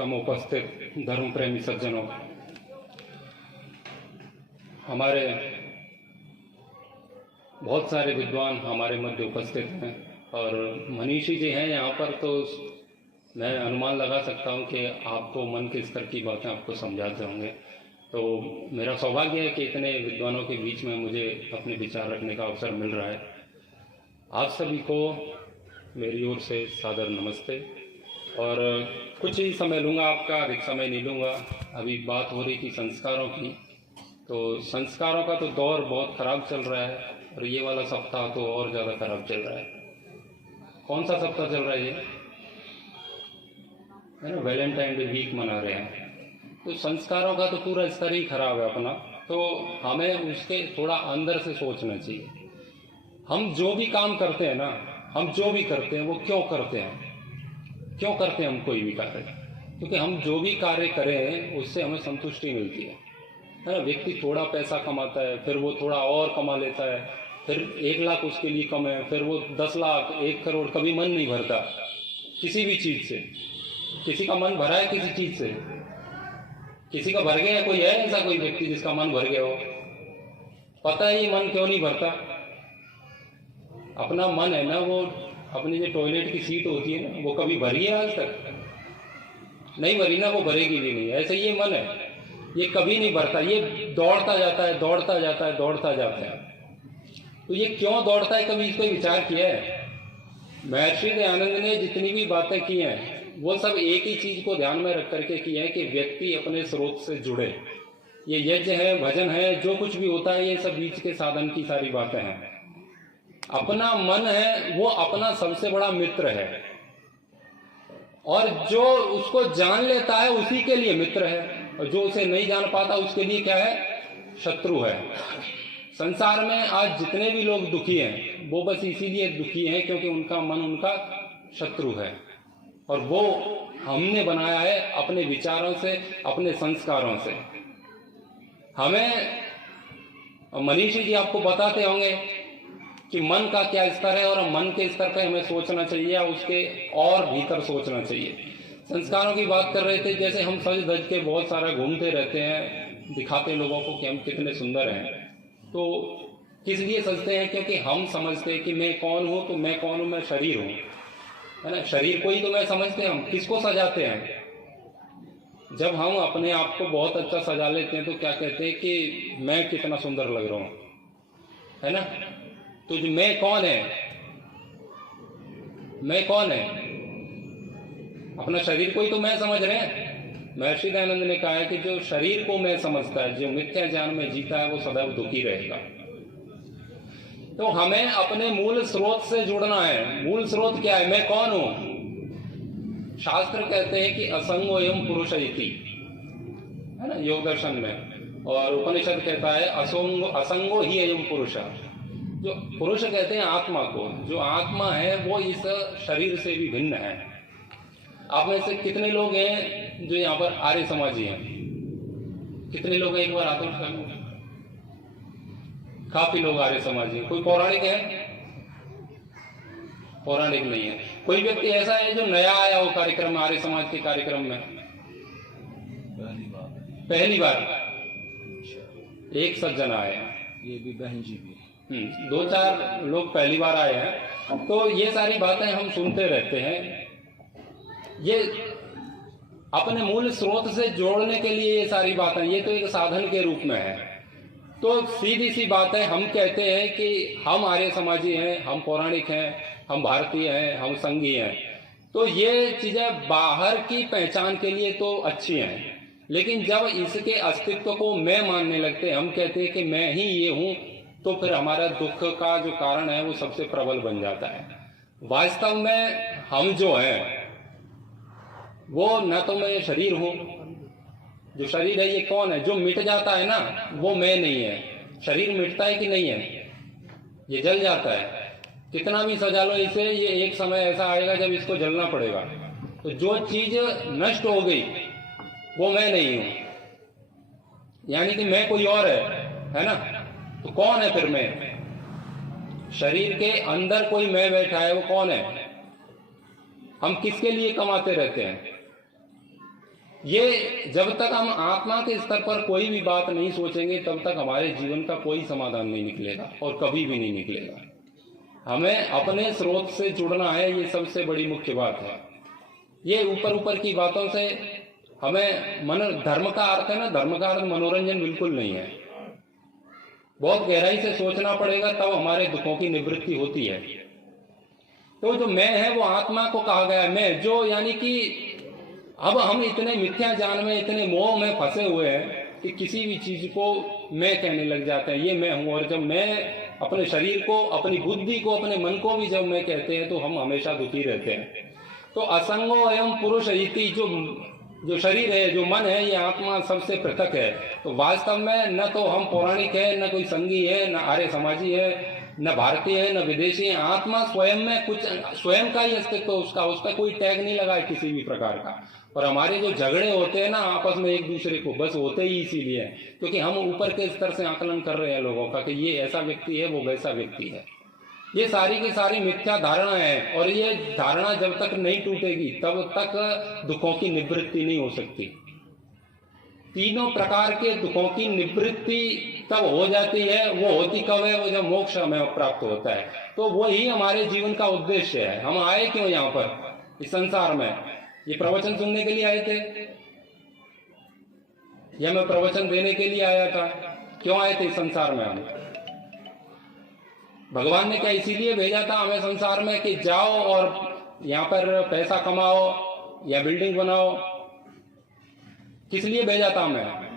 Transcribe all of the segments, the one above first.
समुपस्थित धर्म प्रेमी सज्जनों, हमारे बहुत सारे विद्वान हमारे मध्य उपस्थित हैं और मनीषी जी हैं यहाँ पर, तो मैं अनुमान लगा सकता हूँ कि आपको मन के स्तर की बातें आपको समझाते होंगे। तो मेरा सौभाग्य है कि इतने विद्वानों के बीच में मुझे अपने विचार रखने का अवसर मिल रहा है। आप सभी को मेरी ओर से सादर नमस्ते। और कुछ ही समय लूँगा आपका, अधिक समय नहीं लूँगा। अभी बात हो रही थी संस्कारों की, तो संस्कारों का तो दौर बहुत ख़राब चल रहा है और ये वाला सप्ताह तो और ज़्यादा ख़राब चल रहा है। कौन सा सप्ताह चल रहा है ये? है ना, वैलेंटाइन डे वीक मना रहे हैं। तो संस्कारों का तो पूरा स्तर ही खराब है अपना, तो हमें उसके थोड़ा अंदर से सोचना चाहिए। हम जो भी काम करते हैं ना, हम जो भी करते हैं वो क्यों करते हैं? क्यों करते हैं हम कोई भी कार्य? क्योंकि हम जो भी कार्य करें उससे हमें संतुष्टि मिलती है ना। व्यक्ति थोड़ा पैसा कमाता है, फिर वो थोड़ा और कमा लेता है, फिर 1 लाख उसके लिए कम है, फिर वो 10 लाख 1 करोड़, कभी मन नहीं भरता किसी भी चीज़ से। किसी का मन भरा है किसी चीज़ से? किसी का भर गया? कोई है ऐसा कोई व्यक्ति जिसका मन भर गया हो? पता है ये मन क्यों नहीं भरता? अपना मन है ना, वो अपनी जो टॉयलेट की सीट होती है ना, वो कभी भरी है आज तक? नहीं भरी ना, वो भरेगी भी नहीं। ऐसे ये मन है, ये कभी नहीं भरता, ये दौड़ता जाता है, दौड़ता जाता है, दौड़ता जाता है। तो ये क्यों दौड़ता है, कभी इसको विचार किया है? महर्षि दयानंद ने जितनी भी बातें की हैं वो सब एक ही चीज को ध्यान में रख करके की है कि व्यक्ति अपने स्रोत से जुड़े। ये यज्ञ है, भजन है, जो कुछ भी होता है, ये सब बीच के साधन की सारी बातें हैं। अपना मन है वो अपना सबसे बड़ा मित्र है, और जो उसको जान लेता है उसी के लिए मित्र है, और जो उसे नहीं जान पाता उसके लिए क्या है? शत्रु है। संसार में आज जितने भी लोग दुखी हैं वो बस इसीलिए दुखी हैं क्योंकि उनका मन उनका शत्रु है, और वो हमने बनाया है अपने विचारों से, अपने संस्कारों से। हमें मनीषी जी आपको बताते होंगे कि मन का क्या स्तर है, और मन के स्तर पे हमें सोचना चाहिए या उसके और भीतर सोचना चाहिए। संस्कारों की बात कर रहे थे, जैसे हम सज धज के बहुत सारा घूमते रहते हैं, दिखाते लोगों को कि हम कितने सुंदर हैं। तो किस लिए सजते हैं? क्योंकि हम समझते हैं कि मैं कौन हूँ, तो मैं कौन हूँ? मैं शरीर हूँ, है ना। शरीर को ही तो मैं समझते हैं। हम किसको सजाते हैं? जब हम अपने आप को बहुत अच्छा सजा लेते हैं तो क्या कहते हैं कि मैं कितना सुंदर लग रहा हूँ, है ना। तो जो मैं कौन है? मैं कौन है? अपना शरीर को ही तो मैं समझ रहे हैं। महर्षि दयानंद ने कहा है कि जो शरीर को मैं समझता है, जो मिथ्या ज्ञान में जीता है, वो सदैव दुखी रहेगा। तो हमें अपने मूल स्रोत से जुड़ना है। मूल स्रोत क्या है? मैं कौन हूं? शास्त्र कहते हैं कि असंगोयम पुरुष इति, है ना, योग दर्शन में। और उपनिषद कहता है असंगो ही अयम पुरुष। जो पुरुष कहते हैं आत्मा को, जो आत्मा है वो इस शरीर से भी भिन्न है। आप में से कितने लोग हैं जो यहाँ पर आर्य समाजी हैं? कितने लोग हैं? एक बार हाथ उठाओ। काफी लोग आर्य समाजी हैं। कोई पौराणिक है? पौराणिक नहीं है। कोई व्यक्ति ऐसा है जो नया आया हो कार्यक्रम में, आर्य समाज के कार्यक्रम में? पहली बार। एक सज्जन आए हैं, ये भी बहन जी भी। 2-4 लोग पहली बार आए हैं। तो ये सारी बातें हम सुनते रहते हैं। ये अपने मूल स्रोत से जोड़ने के लिए ये सारी बातें, ये तो एक साधन के रूप में है। तो सीधी सी बात है, हम कहते हैं कि हम आर्य समाजी हैं, हम पौराणिक हैं, हम भारतीय हैं, हम संघी हैं। तो ये चीजें बाहर की पहचान के लिए तो अच्छी हैं, लेकिन जब इसके अस्तित्व को मैं मानने लगते हैं, हम कहते हैं कि मैं ही ये हूं, तो फिर हमारा दुख का जो कारण है वो सबसे प्रबल बन जाता है। वास्तव में हम जो हैं वो न तो मैं शरीर हूं। जो शरीर है ये कौन है? जो मिट जाता है ना, वो मैं नहीं है। शरीर मिटता है कि नहीं है? ये जल जाता है। कितना भी सजा लो इसे, ये एक समय ऐसा आएगा जब इसको जलना पड़ेगा। तो जो चीज नष्ट हो गई वो मैं नहीं हूं, यानी कि मैं कोई और है ना। तो कौन है फिर मैं? शरीर के अंदर कोई मैं बैठा है, वो कौन है? हम किसके लिए कमाते रहते हैं? ये जब तक हम आत्मा के स्तर पर कोई भी बात नहीं सोचेंगे तब तक हमारे जीवन का कोई समाधान नहीं निकलेगा और कभी भी नहीं निकलेगा। हमें अपने स्रोत से जुड़ना है, ये सबसे बड़ी मुख्य बात है। ये ऊपर ऊपर की बातों से हमें धर्म का अर्थ है ना, धर्म का अर्थ मनोरंजन बिल्कुल नहीं है। बहुत गहराई से सोचना पड़ेगा तब हमारे दुखों की निवृत्ति होती है। तो जो मैं है वो आत्मा को कहा गया है। मैं जो यानी कि अब हम इतने मिथ्या ज्ञान में, इतने मोह में फंसे हुए हैं कि किसी भी चीज को मैं कहने लग जाते हैं, ये मैं हूं। और जब मैं अपने शरीर को, अपनी बुद्धि को, अपने मन को भी जब मैं कहते हैं तो हम हमेशा दुखी रहते हैं। तो असंगो एवं पुरुष इति, जो शरीर है, जो मन है, ये आत्मा सबसे पृथक है। तो वास्तव में न तो हम पौराणिक है, न कोई संघी है, न आर्य समाजी है, न भारतीय है, न विदेशी है। आत्मा स्वयं में कुछ, स्वयं का ही अस्तित्व उसका कोई टैग नहीं लगा है किसी भी प्रकार का। और हमारे जो झगड़े होते हैं ना आपस में एक दूसरे को, बस होते ही इसीलिए क्योंकि हम ऊपर के स्तर से आकलन कर रहे हैं लोगों का कि ये ऐसा व्यक्ति है, वो वैसा व्यक्ति है। ये सारी की सारी मिथ्या धारणा है और ये धारणा जब तक नहीं टूटेगी तब तक दुखों की निवृत्ति नहीं हो सकती। तीनों प्रकार के दुखों की निवृत्ति तब हो जाती है। वो होती कब है? वो जब मोक्ष हमें प्राप्त होता है। तो वो ही हमारे जीवन का उद्देश्य है। हम आए क्यों यहाँ पर इस संसार में? ये प्रवचन सुनने के लिए आए थे या मैं प्रवचन देने के लिए आया था? क्यों आए थे इस संसार में हम? भगवान ने क्या इसीलिए भेजा था हमें संसार में कि जाओ और यहाँ पर पैसा कमाओ या बिल्डिंग बनाओ? किस लिए भेजा था हमें?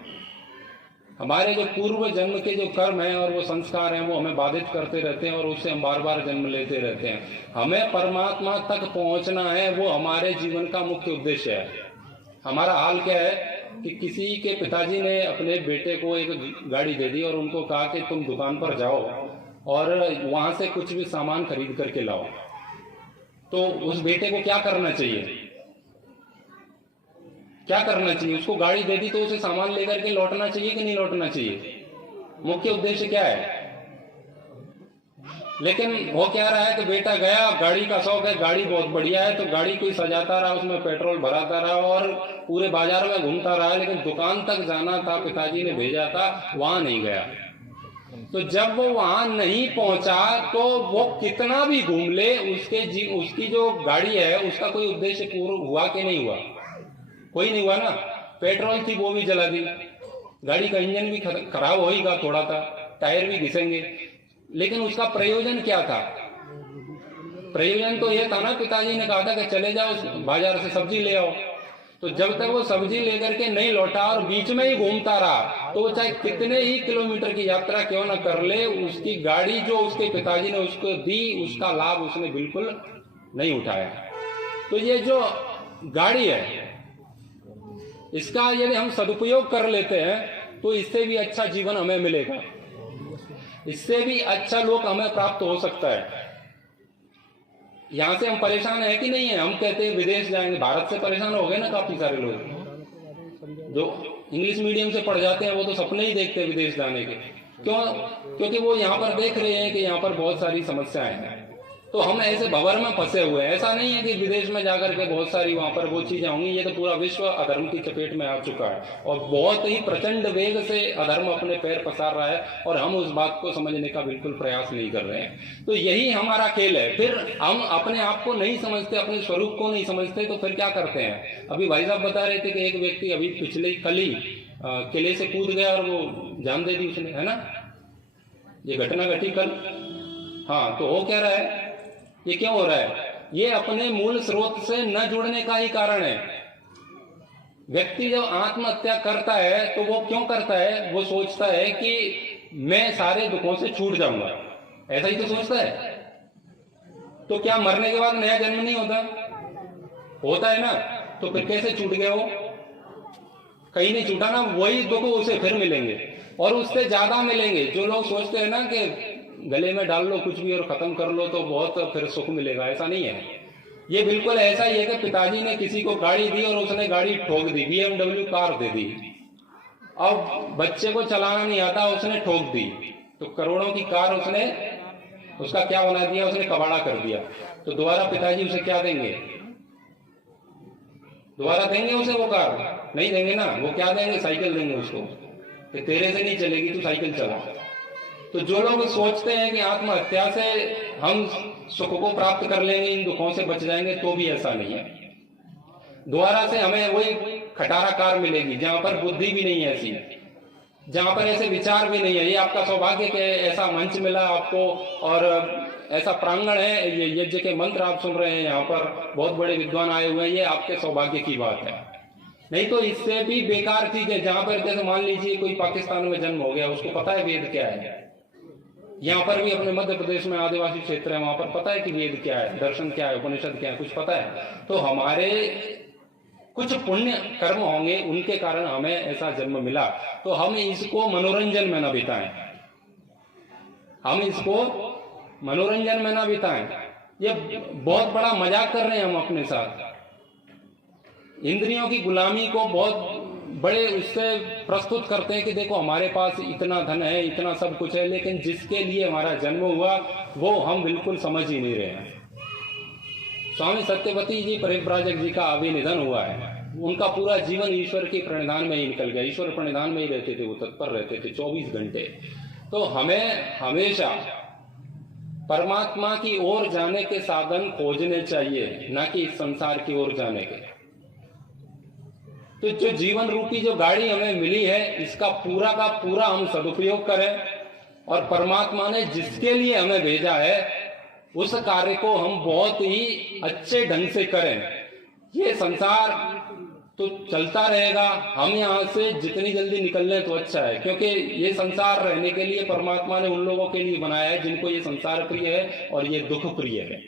हमारे जो पूर्व जन्म के जो कर्म हैं और वो संस्कार हैं वो हमें बाधित करते रहते हैं और उससे हम बार बार जन्म लेते रहते हैं। हमें परमात्मा तक पहुंचना है, वो हमारे जीवन का मुख्य उद्देश्य है। हमारा हाल क्या है कि किसी के पिताजी ने अपने बेटे को एक गाड़ी दे दी और उनको कहा कि तुम दुकान पर जाओ और वहां से कुछ भी सामान खरीद करके लाओ। तो उस बेटे को क्या करना चाहिए? क्या करना चाहिए? उसको गाड़ी दे दी तो उसे सामान लेकर के लौटना चाहिए कि नहीं लौटना चाहिए? मुख्य उद्देश्य क्या है? लेकिन वो क्या रहा है कि बेटा गया, गाड़ी का शौक है, गाड़ी बहुत बढ़िया है, तो गाड़ी को सजाता रहा, उसमें पेट्रोल भराता रहा और पूरे बाजार में घूमता रहा, लेकिन दुकान तक जाना था, पिताजी ने भेजा था, वहां नहीं गया। तो जब वो वहां नहीं पहुंचा तो वो कितना भी घूम ले, उसकी जो गाड़ी है उसका कोई उद्देश्य पूर्ण हुआ कि नहीं हुआ? कोई नहीं हुआ ना। पेट्रोल थी वो भी जला दी, गाड़ी का इंजन भी खराब होगा, थोड़ा था, टायर भी घिसेंगे, लेकिन उसका प्रयोजन क्या था? प्रयोजन तो ये था ना, पिताजी ने कहा था कि चले जाओ बाजार से सब्जी ले आओ। तो जब तक वो सब्जी लेकर के नहीं लौटा और बीच में ही घूमता रहा तो वो चाहे कितने ही किलोमीटर की यात्रा क्यों ना कर ले, उसकी गाड़ी जो उसके पिताजी ने उसको दी उसका लाभ उसने बिल्कुल नहीं उठाया। तो ये जो गाड़ी है इसका यदि हम सदुपयोग कर लेते हैं तो इससे भी अच्छा जीवन हमें मिलेगा, इससे भी अच्छा लोक हमें प्राप्त हो सकता है। यहां से हम परेशान है कि नहीं है? हम कहते हैं विदेश जाएंगे, भारत से परेशान हो गए ना काफी सारे लोग जो इंग्लिश मीडियम से पढ़ जाते हैं, वो तो सपने ही देखते हैं विदेश जाने के। क्यों? क्योंकि वो यहाँ पर देख रहे हैं कि यहाँ पर बहुत सारी समस्याएं हैं। तो हम ऐसे भंवर में फंसे हुए हैं। ऐसा नहीं है कि विदेश में जाकर के बहुत सारी वहां पर वो चीजें होंगी। ये तो पूरा विश्व अधर्म की चपेट में आ चुका है और बहुत ही प्रचंड वेग से अधर्म अपने पैर पसार रहा है और हम उस बात को समझने का बिल्कुल प्रयास नहीं कर रहे हैं। तो यही हमारा खेल है। फिर हम अपने आप को नहीं समझते, अपने स्वरूप को नहीं समझते, तो फिर क्या करते हैं? अभी भाई साहब बता रहे थे कि एक व्यक्ति अभी पिछले कल ही किले से कूद गया और वो जान दे दी उसने, है ना? ये घटना घटी कल। हाँ, तो हो क्या रहा है? ये क्यों हो रहा है? ये अपने मूल स्रोत से न जुड़ने का ही कारण है। व्यक्ति जब आत्महत्या करता है तो वो क्यों करता है? वो सोचता है कि मैं सारे दुखों से छूट जाऊंगा, ऐसा ही तो सोचता है। तो क्या मरने के बाद नया जन्म नहीं होता? होता है ना। तो फिर कैसे छूट गए वो? कहीं नहीं छूटा ना। वही दुख उसे फिर मिलेंगे और उससे ज्यादा मिलेंगे। जो लोग सोचते हैं ना कि गले में डाल लो कुछ भी और खत्म कर लो तो बहुत फिर सुख मिलेगा, ऐसा नहीं है। ये बिल्कुल ऐसा ही है कि पिताजी ने किसी को गाड़ी दी और उसने गाड़ी ठोक दी, BMW कार दे दी। अब बच्चे को चलाना नहीं आता, उसने ठोक दी, तो करोड़ों की कार उसने, उसका क्या बना दिया? उसने कबाड़ा कर दिया। तो दोबारा पिताजी उसे क्या देंगे? दोबारा देंगे उसे वो कार? नहीं देंगे ना। वो क्या देंगे? साइकिल देंगे उसको कि तेरे से नहीं चलेगी, तू साइकिल चला। तो जो लोग सोचते हैं कि आत्महत्या से हम सुख को प्राप्त कर लेंगे, इन दुखों से बच जाएंगे, तो भी ऐसा नहीं है। दोबारा से हमें वही खटारा कार मिलेगी जहां पर बुद्धि भी नहीं है ऐसी, जहां पर ऐसे विचार भी नहीं है। ये आपका सौभाग्य कि ऐसा मंच मिला आपको और ऐसा प्रांगण है, ये यज्ञ के मंत्र आप सुन रहे हैं, यहाँ पर बहुत बड़े विद्वान आए हुए हैं, ये आपके सौभाग्य की बात है। नहीं तो इससे भी बेकार चीज है। जहां पर जैसे मान लीजिए कोई पाकिस्तान में जन्म हो गया, उसको पता है वेद क्या है। यहाँ पर भी अपने मध्य प्रदेश में आदिवासी क्षेत्र है, वहां पर पता है कि वेद क्या है, दर्शन क्या है, उपनिषद क्या है, कुछ पता है। तो हमारे कुछ पुण्य कर्म होंगे, उनके कारण हमें ऐसा जन्म मिला। तो हम इसको मनोरंजन में न बिताएं, हम इसको मनोरंजन में ना बिताएं। ये बहुत बड़ा मजाक कर रहे हैं हम अपने साथ। इंद्रियों की गुलामी को बहुत बड़े उससे प्रस्तुत करते हैं कि देखो हमारे पास इतना धन है, इतना सब कुछ है, लेकिन जिसके लिए हमारा जन्म हुआ वो हम बिल्कुल समझ ही नहीं रहे हैं। स्वामी सत्यवती जी परिव्राजक जी का अभी निधन हुआ है। उनका पूरा जीवन ईश्वर के प्रणिधान में ही निकल गया। ईश्वर प्रणिधान में ही रहते थे, वो तत्पर रहते थे 24 घंटे। तो हमें हमेशा परमात्मा की ओर जाने के साधन खोजने चाहिए, ना कि इस संसार की ओर जाने के। तो जो जीवन रूपी जो गाड़ी हमें मिली है, इसका पूरा का पूरा हम सदुपयोग करें और परमात्मा ने जिसके लिए हमें भेजा है उस कार्य को हम बहुत ही अच्छे ढंग से करें। ये संसार तो चलता रहेगा, हम यहाँ से जितनी जल्दी निकल लें तो अच्छा है, क्योंकि ये संसार रहने के लिए परमात्मा ने उन लोगों के लिए बनाया है जिनको ये संसार प्रिय है और ये दुख प्रिय है।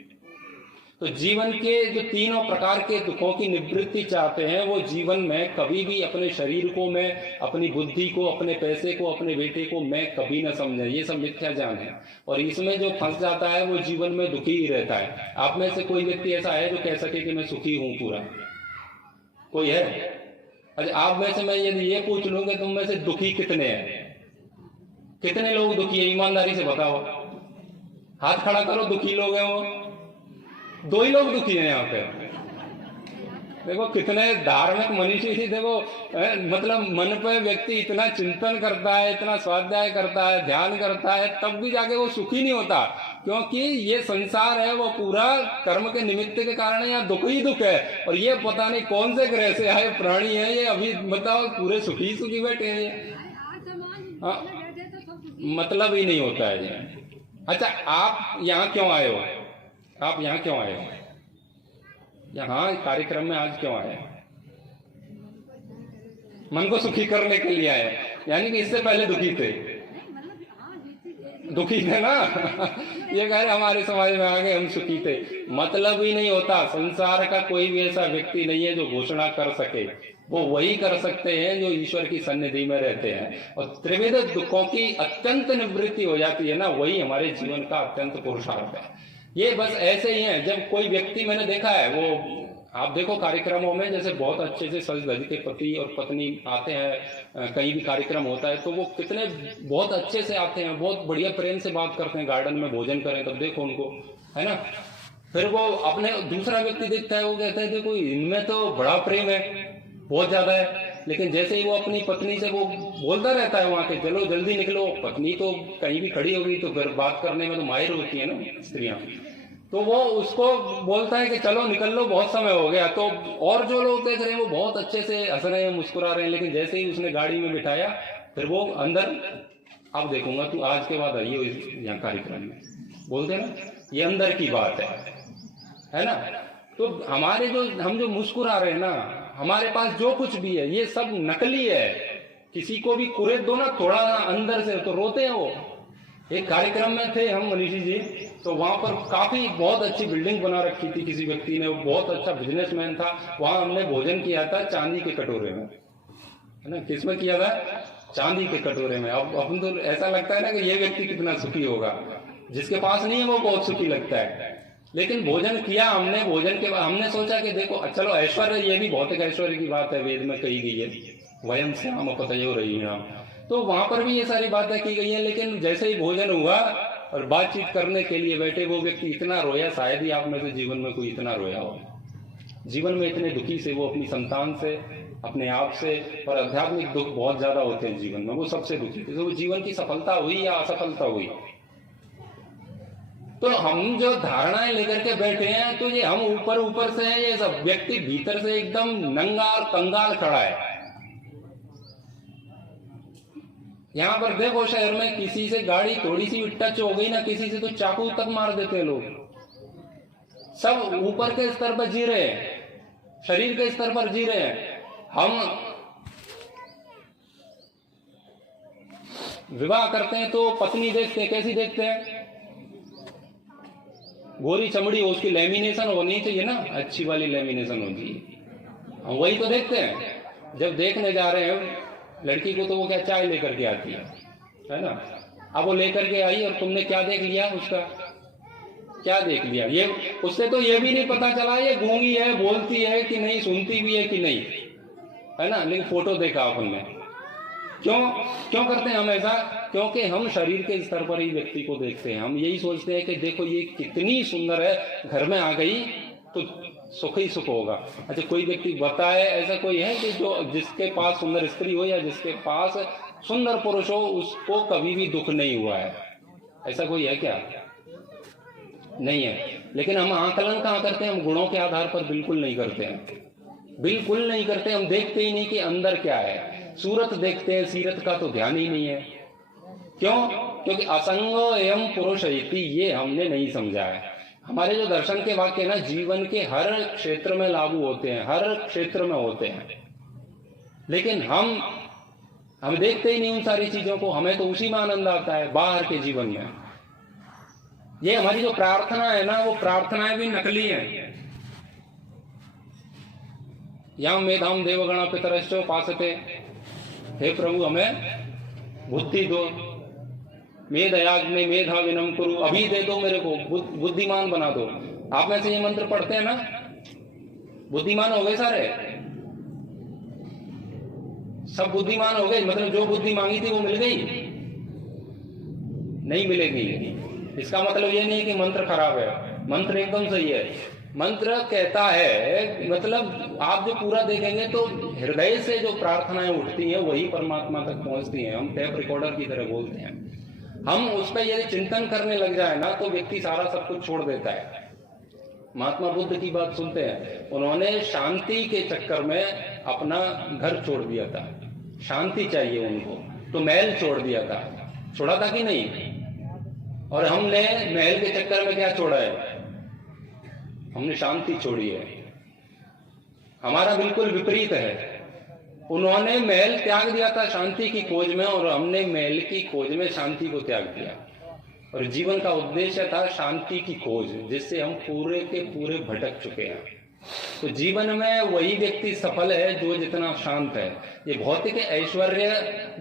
तो जीवन के जो तीनों प्रकार के दुखों की निवृत्ति चाहते हैं, वो जीवन में कभी भी अपने शरीर को मैं, अपनी बुद्धि को, अपने पैसे को, अपने बेटे को मैं कभी न समझे। ये सब मिथ्या ज्ञान है और इसमें जो फंस जाता है वो जीवन में दुखी ही रहता है। आप में से कोई व्यक्ति ऐसा है जो कह सके कि मैं सुखी हूं पूरा? कोई है? अच्छा, आप में से मैं यदि ये पूछ लूंगा तुम में से दुखी कितने हैं? कितने लोग दुखी है? ईमानदारी से बताओ, हाथ खड़ा करो। दुखी लोग हैं वो 2 ही लोग दुखी हैं यहाँ पे। देखो कितने धार्मिक मनीषी थी। देखो मतलब मन पे व्यक्ति इतना चिंतन करता है, इतना स्वाध्याय करता है, ध्यान करता है, तब भी जाके वो सुखी नहीं होता, क्योंकि ये संसार है वो पूरा कर्म के निमित्त के कारण यहाँ दुख ही दुख है। और ये पता नहीं कौन से ग्रह से आए प्राणी है, ये अभी बताओ पूरे सुखी सुखी बैठे हैं। हाँ, मतलब ही नहीं होता है ये। अच्छा, आप यहाँ क्यों आए हो? आप यहाँ क्यों आए हो? यहाँ कार्यक्रम में आज क्यों आए? मन को सुखी करने के लिए आए, यानी कि इससे पहले दुखी थे। दुखी थे ना ये कह रहे हमारे समाज में आ गए हम सुखी थे। मतलब ही नहीं होता। संसार का कोई भी ऐसा व्यक्ति नहीं है जो घोषणा कर सके। वो वही कर सकते हैं जो ईश्वर की सन्निधि में रहते हैं और त्रिविध दुखों की अत्यंत निवृत्ति हो जाती है ना, वही हमारे जीवन का अत्यंत पुरुषार्थ है। ये बस ऐसे ही है। जब कोई व्यक्ति मैंने देखा है, वो आप देखो कार्यक्रमों में जैसे बहुत अच्छे से सज धज के पति और पत्नी आते हैं, कहीं भी कार्यक्रम होता है तो वो कितने बहुत अच्छे से आते हैं, बहुत बढ़िया प्रेम से बात करते हैं। गार्डन में भोजन करें तब देखो उनको, है ना। फिर वो अपने दूसरा व्यक्ति देखता है, वो कहता है देखो इनमें तो बड़ा प्रेम है, बहुत ज्यादा है। लेकिन जैसे ही वो अपनी पत्नी से वो बोलता रहता है वहां के, चलो जल्दी निकलो, पत्नी तो कहीं भी खड़ी होगी तो फिर बात करने में तो माहिर होती है ना स्त्रियां, तो वो उसको बोलता है कि चलो निकल लो, बहुत समय हो गया। तो और जो लोग देख रहे हैं वो बहुत अच्छे से हंस रहे हैं, मुस्कुरा रहे हैं, लेकिन जैसे ही उसने गाड़ी में बिठाया फिर वो अंदर, अब देखूंगा तू आज के बाद आइए यहाँ कार्यक्रम में, बोलते ना, ये अंदर की बात है ना। तो हमारे जो हम जो मुस्कुरा रहे हैं ना, हमारे पास जो कुछ भी है ये सब नकली है। किसी को भी कुरेद दो ना थोड़ा अंदर से तो रोते हैं वो। एक कार्यक्रम में थे हम मनीषी जी, तो वहां पर काफी बहुत अच्छी बिल्डिंग बना रखी थी किसी व्यक्ति ने, वो बहुत अच्छा बिजनेसमैन था। वहां हमने भोजन किया था चांदी के कटोरे में, है ना। किसमें किया था? चांदी के कटोरे में। अब हम तो ऐसा लगता है ना कि ये व्यक्ति कितना सुखी होगा, जिसके पास नहीं है वो बहुत सुखी लगता है। लेकिन भोजन किया हमने, भोजन के बाद हमने सोचा कि देखो चलो ऐश्वर्य, ये भी भौतिक ऐश्वर्य की बात है, वेद में कही गई है, वयम श्याम पतयो रहीणाम, तो वहां पर भी ये सारी बातें की गई हैं। लेकिन जैसे ही भोजन हुआ और बातचीत करने के लिए बैठे, वो व्यक्ति इतना रोया, शायद ही आप में से जीवन में कोई इतना रोया हो। जीवन में इतने दुखी से, वो अपनी संतान से, अपने आप से, और आध्यात्मिक दुख बहुत ज्यादा होते हैं जीवन में, वो सबसे दुखी थे। तो वो जीवन की सफलता हुई या असफलता हुई, तो हम जो धारणाएं लेकर के बैठे हैं, तो ये हम ऊपर ऊपर से हैं, ये सब व्यक्ति भीतर से एकदम नंगा और कंगाल खड़ा है। यहां पर देखो, शहर में किसी से गाड़ी थोड़ी सी टच हो गई ना किसी से, तो चाकू तक मार देते हैं लोग। सब ऊपर के स्तर पर जी रहे हैं, शरीर के स्तर पर जी रहे हैं। हम विवाह करते हैं तो पत्नी देखते हैं, कैसी देखते हैं? गोरी चमड़ी हो, उसकी लेमिनेशन होनी चाहिए ना, अच्छी वाली लेमिनेशन होती है, हम वही तो देखते हैं। जब देखने जा रहे हैं लड़की को, तो वो क्या चाय लेकर के आती है ना? अब वो लेकर के आई और तुमने क्या देख लिया उसका? क्या देख लिया? ये उससे तो ये भी नहीं पता चला ये गूंगी है, बोलती है कि नहीं, सुनती भी है कि नहीं, है ना, लेकिन फोटो देखा आपने। क्यों करते हैं हम ऐसा? क्योंकि हम शरीर के स्तर पर ही व्यक्ति को देखते हैं। हम यही सोचते हैं कि देखो ये कितनी सुंदर है, घर में आ गई तो सुख ही सुख होगा। अच्छा, कोई व्यक्ति बताए, ऐसा कोई है कि जो जिसके पास सुंदर स्त्री हो या जिसके पास सुंदर पुरुष हो, उसको कभी भी दुख नहीं हुआ है? ऐसा कोई है क्या? नहीं है। लेकिन हम आकलन कहाँ करते हैं? हम गुणों के आधार पर बिल्कुल नहीं करते हैं, बिल्कुल नहीं करते। हम देखते ही नहीं कि अंदर क्या है। सूरत देखते हैं, सीरत का तो ध्यान ही नहीं है। क्यों? क्योंकि असंग एवं पुरुष इति ये हमने नहीं समझा है। हमारे जो दर्शन के वाक्य ना, जीवन के हर क्षेत्र में लागू होते हैं, हर क्षेत्र में होते हैं, लेकिन हम देखते ही नहीं उन सारी चीजों को। हमें तो उसी में आनंद आता है, बाहर के जीवन में। ये हमारी जो प्रार्थना है ना, वो प्रार्थनाएं भी नकली हैं। यम मेधाम देवगण पितरश्चो उपासते, हे प्रभु हमें बुद्धि दो, मेधयाग्ने मेधा विनम कुरु, अभी दे दो मेरे को, बुद्धिमान बना दो। आप में से ये मंत्र पढ़ते हैं ना, बुद्धिमान हो गए सारे, सब बुद्धिमान हो गए। मतलब जो बुद्धि मांगी थी वो मिल गई? नहीं मिलेगी। इसका मतलब ये नहीं कि मंत्र खराब है, मंत्र एकदम सही है। मंत्र कहता है, मतलब आप जो पूरा देखेंगे तो हृदय से जो प्रार्थनाएं उठती हैं वही परमात्मा तक पहुंचती हैं। हम टेप रिकॉर्डर की तरह बोलते हैं। हम उस पर यदि चिंतन करने लग जाए ना, तो व्यक्ति सारा सब कुछ छोड़ देता है। महात्मा बुद्ध की बात सुनते हैं, उन्होंने शांति के चक्कर में अपना घर छोड़ दिया था। शांति चाहिए उनको, तो महल छोड़ दिया था। छोड़ा था कि नहीं? और हमने महल के चक्कर में क्या छोड़ा है? हमने शांति छोड़ी है। हमारा बिल्कुल विपरीत है। उन्होंने महल त्याग दिया था शांति की खोज में, और हमने महल की खोज में शांति को त्याग दिया। और जीवन का उद्देश्य था शांति की खोज, जिससे हम पूरे के पूरे भटक चुके हैं। तो जीवन में वही व्यक्ति सफल है जो जितना शांत है। ये भौतिक ऐश्वर्य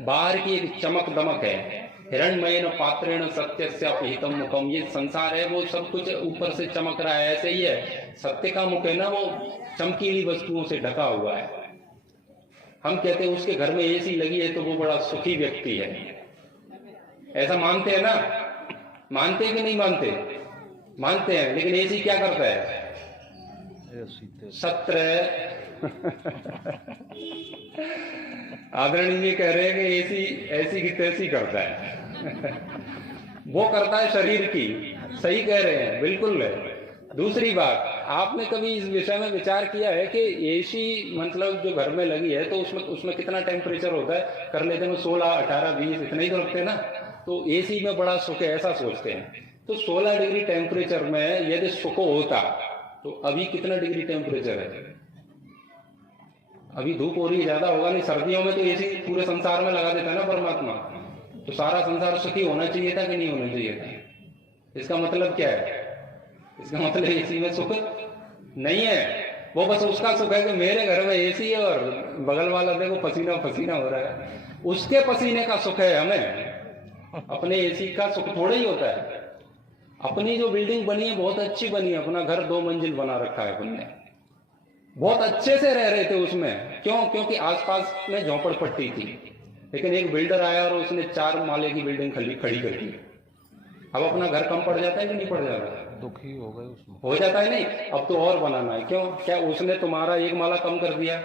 बाहर की एक चमक दमक है। हिरण्मयेन पात्रेण सत्यस्य अपहितं मुखम, ये संसार है वो सब कुछ ऊपर से चमक रहा है, ऐसे ही है। सत्य का मुख है ना, वो चमकीली वस्तुओं से ढका हुआ है। हम कहते हैं उसके घर में एसी लगी है तो वो बड़ा सुखी व्यक्ति है, ऐसा मानते हैं ना? मानते हैं कि नहीं मानते? मानते हैं। लेकिन एसी क्या करता है? सत्र आदरणीय कह रहे हैं कि एसी ऐसी की तैसी करता है। वो करता है शरीर की। सही कह रहे हैं, बिल्कुल है। दूसरी बात, आपने कभी इस विषय में विचार किया है कि एसी मतलब जो घर में लगी है तो उसमें कितना टेम्परेचर होता है? कर लेते हैं 16, 18, 20 इतना ही तो रखते हैं ना। तो एसी में बड़ा सुख है, ऐसा सोचते हैं। तो 16 डिग्री टेम्परेचर में यदि सुख होता तो अभी कितना डिग्री टेम्परेचर है? अभी धूप हो रही है, ज्यादा होगा नहीं। सर्दियों में तो एसी पूरे संसार में लगा देता है ना परमात्मा। तो सारा संसार सुखी होना चाहिए था कि नहीं होना चाहिए था? इसका मतलब क्या है? इसका मतलब एसी में सुख नहीं है। वो बस उसका सुख है कि मेरे घर में एसी है और बगल वाला देखो पसीना पसीना हो रहा है, उसके पसीने का सुख है हमें। अपने एसी का सुख थोड़ा ही होता है। अपनी जो बिल्डिंग बनी है बहुत अच्छी बनी है, अपना घर 2 मंजिल बना रखा है अपन ने, बहुत अच्छे से रह रहे थे उसमें। क्यों? क्योंकि आसपास में झोपड़पट्टी थी। लेकिन एक बिल्डर आया और उसने 4 माले की बिल्डिंग खड़ी कर दी। अब अपना घर कम पड़ जाता है कि नहीं पड़ जाता? दुखी हो गए उसमें, हो जाता है नहीं? अब तो और बनाना है। क्यों? क्या उसने तुम्हारा एक माला कम कर दिया?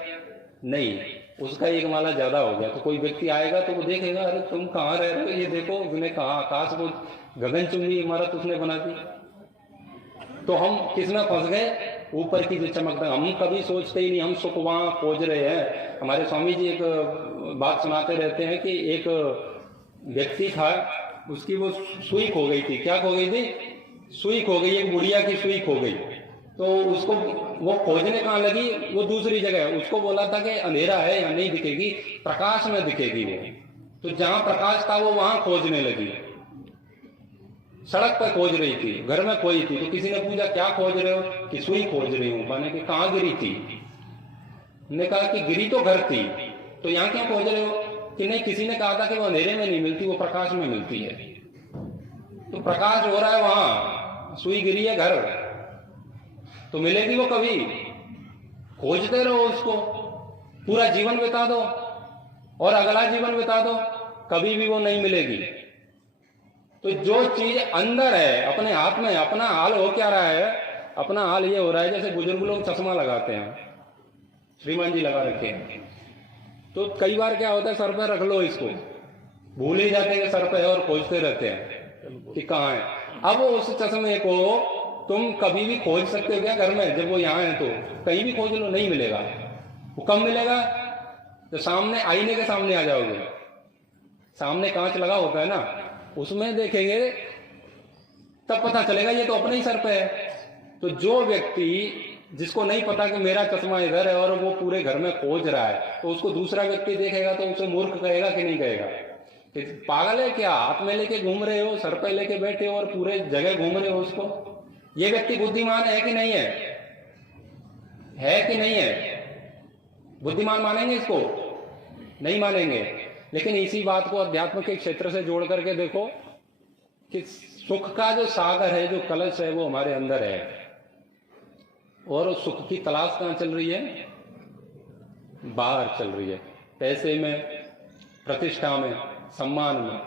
नहीं, उसका एक माला ज्यादा हो गया। तो कोई व्यक्ति आएगा तो वो देखेगा, अरे तुम कहाँ रह रहे हो, ये देखो उसने कहा आकाश को गगनचुंबी इमारत उसने बना दी। तो हम किसमें फंस गए? ऊपर की जो चमकदम। हम कभी सोचते ही नहीं, हम सुख वहां खोज रहे हैं। हमारे स्वामी जी एक बात सुनाते रहते हैं कि एक व्यक्ति था, उसकी वो सुई खो गई थी। क्या खो गई थी? सुई खो गई, एक बुढ़िया की सुई खो गई। तो उसको वो खोजने कहाँ लगी? वो दूसरी जगह। उसको बोला था कि अंधेरा है, यहाँ नहीं दिखेगी, प्रकाश में दिखेगी वो। तो जहां प्रकाश था वो वहां खोजने लगी। सड़क पर खोज रही थी, घर में खोई थी। तो किसी ने पूछा क्या खोज रहे हो? कि सुई खोज रही हूं। माने कि कहाँ गिरी थी? ने कहा कि गिरी तो घर थी। तो यहाँ क्यों खोज रहे हो? कि नहीं, किसी ने कहा था कि वो अंधेरे में नहीं मिलती, वो प्रकाश में मिलती है। तो प्रकाश हो रहा है वहां, सुई गिरी है घर, तो मिलेगी वो कभी? खोजते रहो उसको, पूरा जीवन बिता दो और अगला जीवन बिता दो, कभी भी वो नहीं मिलेगी। तो जो चीज अंदर है, अपने हाथ में, अपना हाल हो क्या रहा है? अपना हाल ये हो रहा है जैसे बुजुर्ग लोग चश्मा लगाते हैं, श्रीमान जी लगा रखे हैं। तो कई बार क्या होता है, सर पे रख लो इसको, भूल ही जाते हैं सर पे और खोजते रहते हैं कि कहाँ है। अब उस चश्मे को तुम कभी भी खोज सकते हो क्या घर में? जब वो यहाँ है तो कहीं भी खोज लो, नहीं मिलेगा। वो कब मिलेगा? तो सामने आईने के सामने आ जाओगे, सामने कांच लगा होता है ना, उसमें देखेंगे तब पता चलेगा ये तो अपने ही सर पे है। तो जो व्यक्ति जिसको नहीं पता कि मेरा चश्मा इधर है और वो पूरे घर में खोज रहा है, तो उसको दूसरा व्यक्ति देखेगा तो उसे मूर्ख कहेगा कि नहीं कहेगा? कि पागल है क्या, हाथ में लेके घूम रहे हो, सर पे लेके बैठे हो और पूरे जगह घूम रहे हो उसको। ये व्यक्ति बुद्धिमान है कि नहीं है? है कि नहीं है? बुद्धिमान मानेंगे इसको? नहीं मानेंगे। लेकिन इसी बात को अध्यात्म के क्षेत्र से जोड़ करके देखो कि सुख का जो सागर है, जो कलश है, वो हमारे अंदर है। और सुख की तलाश कहां चल रही है? बाहर चल रही है, पैसे में, प्रतिष्ठा में, सम्मान में,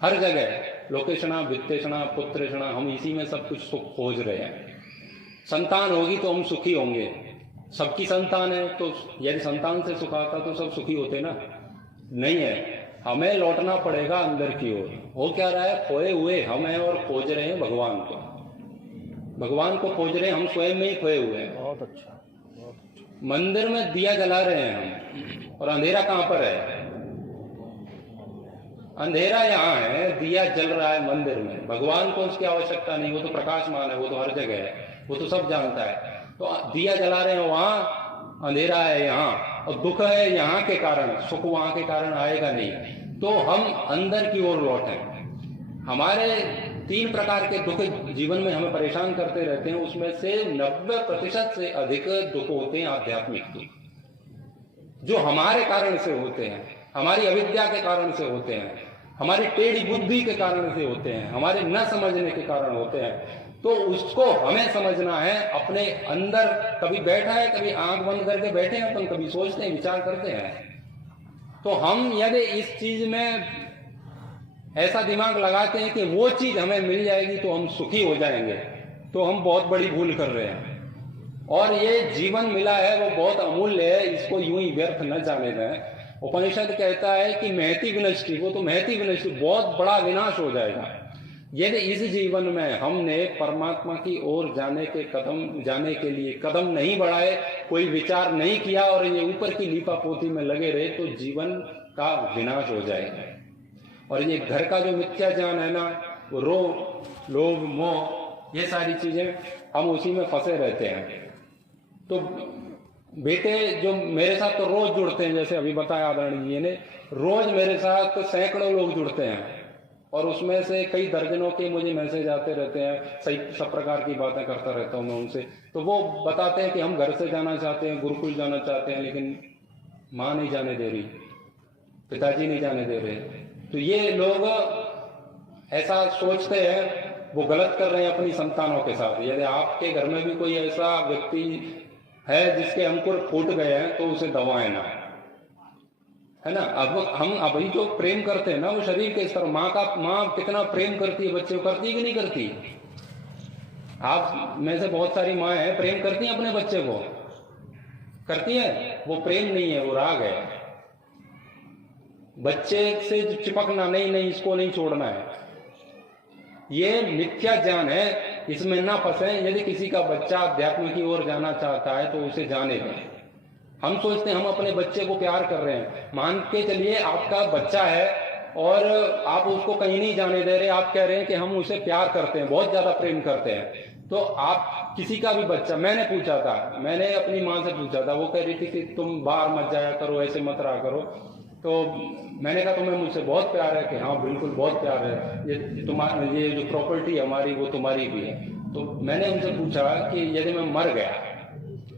हर जगह लोकेशना, वित्तेषणा, पुत्रेषणा, हम इसी में सब कुछ सुख खोज रहे हैं। संतान होगी तो हम सुखी होंगे। सबकी संतान है तो यदि संतान से सुख आता तो सब सुखी होते ना? नहीं है, हमें लौटना पड़ेगा अंदर की ओर। हो क्या रहा है? खोए हुए हम हैं और खोज रहे हैं भगवान को। भगवान को खोज रहे हैं, हम स्वयं में ही खोए हुए हैं। बहुत अच्छा। मंदिर में दिया जला रहे हैं हम, और अंधेरा कहां पर है? अंधेरा यहाँ है, दिया जल रहा है मंदिर में। भगवान को उसकी आवश्यकता नहीं, वो तो प्रकाशमान है, वो तो हर जगह है, वो तो सब जानता है। तो दिया जला रहे हैं वहां, अंधेरा है यहाँ, और दुख है यहाँ के कारण, सुख वहां के कारण आएगा नहीं। तो हम अंदर की ओर लौटें। हमारे 3 प्रकार के दुख जीवन में हमें परेशान करते रहते हैं, उसमें से 90% से अधिक दुख होते हैं आध्यात्मिक दुख, जो हमारे कारण से होते हैं, हमारी अविद्या के कारण से होते हैं, हमारी टेढ़ी बुद्धि के कारण से होते हैं, हमारे न समझने के कारण होते हैं। तो उसको हमें समझना है अपने अंदर। कभी बैठा है, कभी आंख बंद करके बैठे हैं अपन, कभी सोचते हैं, विचार करते हैं। तो हम यदि इस चीज में ऐसा दिमाग लगाते हैं कि वो चीज हमें मिल जाएगी तो हम सुखी हो जाएंगे, तो हम बहुत बड़ी भूल कर रहे हैं। और ये जीवन मिला है वो बहुत अमूल्य है, इसको यूं ही व्यर्थ न जाने दें। उपनिषद कहता है कि महती विनष्टि, वो तो महती विनष्टि, बहुत बड़ा विनाश हो जाएगा यदि इस जीवन में हमने परमात्मा की ओर जाने के लिए कदम नहीं बढ़ाए, कोई विचार नहीं किया और ये ऊपर की लीपापोती में लगे रहे, तो जीवन का विनाश हो जाएगा। और ये घर का जो मिथ्या ज्ञान है ना, वो लोभ, मोह, ये सारी चीजें हम उसी में फंसे रहते हैं। तो बेटे जो मेरे साथ तो रोज जुड़ते हैं, जैसे अभी बताया आदरणीय जी ने, रोज मेरे साथ सैकड़ों लोग जुड़ते हैं और उसमें से कई दर्जनों के मुझे मैसेज आते रहते हैं, सही सब प्रकार की बातें करता रहता हूँ मैं उनसे। तो वो बताते हैं कि हम घर से जाना चाहते हैं, गुरुकुल जाना चाहते हैं, लेकिन माँ नहीं जाने दे रही, पिताजी नहीं जाने दे रहे। तो ये लोग ऐसा सोचते हैं, वो गलत कर रहे हैं अपनी संतानों के साथ। यदि आपके घर में भी कोई ऐसा व्यक्ति है जिसके अंकुर फूट गए हैं, तो उसे दबाएं ना, है ना। अब हम अभी जो प्रेम करते हैं ना वो शरीर के स्तर, माँ कितना प्रेम करती है बच्चे को, करती है कि नहीं करती? आप में से बहुत सारी माँ है प्रेम करती हैं अपने बच्चे को, करती है? वो प्रेम नहीं है, वो राग है। बच्चे से चिपकना, नहीं इसको नहीं छोड़ना है, ये मिथ्या ज्ञान है, इसमें ना फंसे। यदि किसी का बच्चा अध्यात्म की ओर जाना चाहता है तो उसे जाने दें। हम सोचते हैं हम अपने बच्चे को प्यार कर रहे हैं, मान के चलिए आपका बच्चा है और आप उसको कहीं नहीं जाने दे रहे, आप कह रहे हैं कि हम उसे प्यार करते हैं, बहुत ज्यादा प्रेम करते हैं। तो आप किसी का भी बच्चा, मैंने अपनी माँ से पूछा था, वो कह रही थी कि तुम बाहर मत जाया करो, ऐसे मत रहा करो। तो मैंने कहा तुम्हें मुझसे बहुत प्यार है? कि हाँ बिल्कुल बहुत प्यार है, ये जो प्रॉपर्टी है हमारी वो तुम्हारी भी है। तो मैंने उनसे पूछा कि यदि मैं मर गया,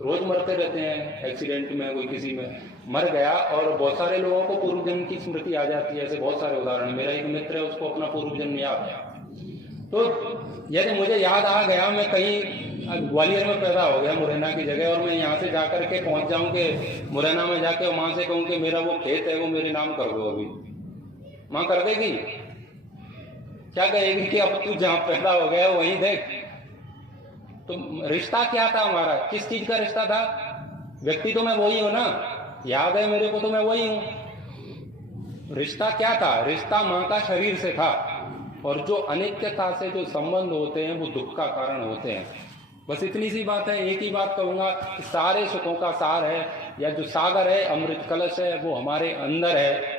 रोज मरते रहते हैं एक्सीडेंट में, कोई किसी में मर गया, और बहुत सारे लोगों को पूर्व जन्म की स्मृति आ जाती है, ऐसे बहुत सारे उदाहरण। मेरा एक मित्र है, उसको अपना पूर्व जन्म याद है। तो यदि मुझे याद आ गया, मैं कहीं ग्वालियर में पैदा हो गया मुरैना की जगह, और मैं यहाँ से जाकर के पहुंच जाऊं कि मुरैना में जाके माँ से कहूं कि मेरा वो खेत है वो मेरे नाम कर दो, अभी माँ कर देगी? क्या कहेगी कि अब तू जहां पैदा हो गया वहीं देख। तो रिश्ता क्या था हमारा, किस चीज का रिश्ता था? व्यक्ति तो मैं वही हूं ना, याद है मेरे को, तो मैं वही हूं। रिश्ता क्या था? रिश्ता माँ का शरीर से था, और जो अनित्यता से जो संबंध होते हैं वो दुख का कारण होते हैं। बस इतनी सी बात है। एक ही बात कहूंगा कि सारे सुखों का सार है, या जो सागर है, अमृत कलश है, वो हमारे अंदर है।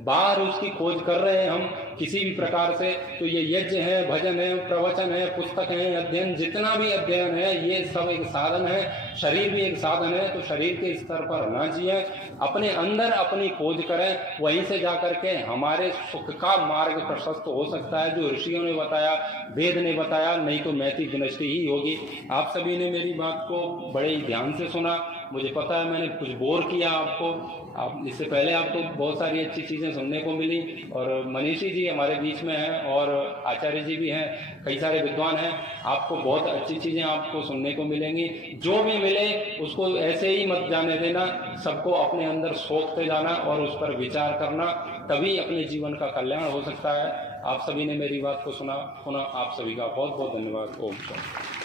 बाहर उसकी खोज कर रहे हैं हम किसी भी प्रकार से, तो ये यज्ञ है, भजन है, प्रवचन है, पुस्तक है, अध्ययन, जितना भी अध्ययन है ये सब एक साधन है। शरीर भी एक साधन है, तो शरीर के स्तर पर ना जिए, अपने अंदर अपनी खोज करें, वहीं से जाकर के हमारे सुख का मार्ग प्रशस्त हो सकता है, जो ऋषियों ने बताया, वेद ने बताया, नहीं तो नैतिक दृष्टि ही होगी। आप सभी ने मेरी बात को बड़े ही ध्यान से सुना, मुझे पता है मैंने कुछ बोर किया आपको। आप इससे पहले आपको बहुत सारी अच्छी चीज़ें सुनने को मिली, और मनीषी जी हमारे बीच में हैं, और आचार्य जी भी हैं, कई सारे विद्वान हैं। आपको बहुत अच्छी चीज़ें आपको सुनने को मिलेंगी। जो भी मिले उसको ऐसे ही मत जाने देना, सबको अपने अंदर सोचते जाना और उस पर विचार करना, तभी अपने जीवन का कल्याण हो सकता है। आप सभी ने मेरी बात को सुना, आप सभी का बहुत बहुत धन्यवाद। ओम शांति।